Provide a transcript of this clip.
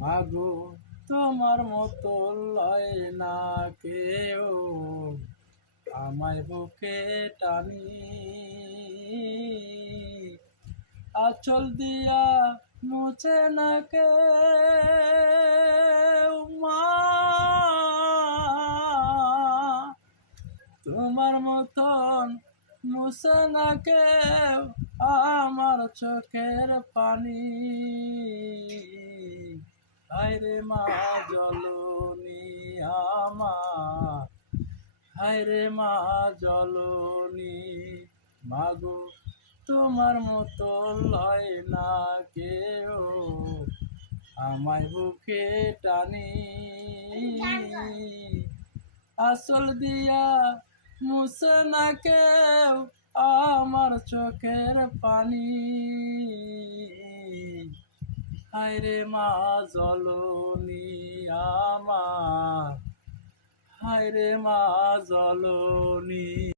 মাগো তোমার মতো লয় না কেউ, আমায় বুকে টানি আঁচল দিয়া মুছে না কেউ। মা তোমার মতন মুছে না কেউ আমার চোখের পানি। হায়রে মা জননী আমার, হায়রে মা জননী, মাগো তোমার মতো লয় না কেউ, আমায় বুকে টানি আঁচল দিয়া মুছে না কেউ আমার চোখের পানি। হায়রে মা জননী আমার, হায়রে মা জননী।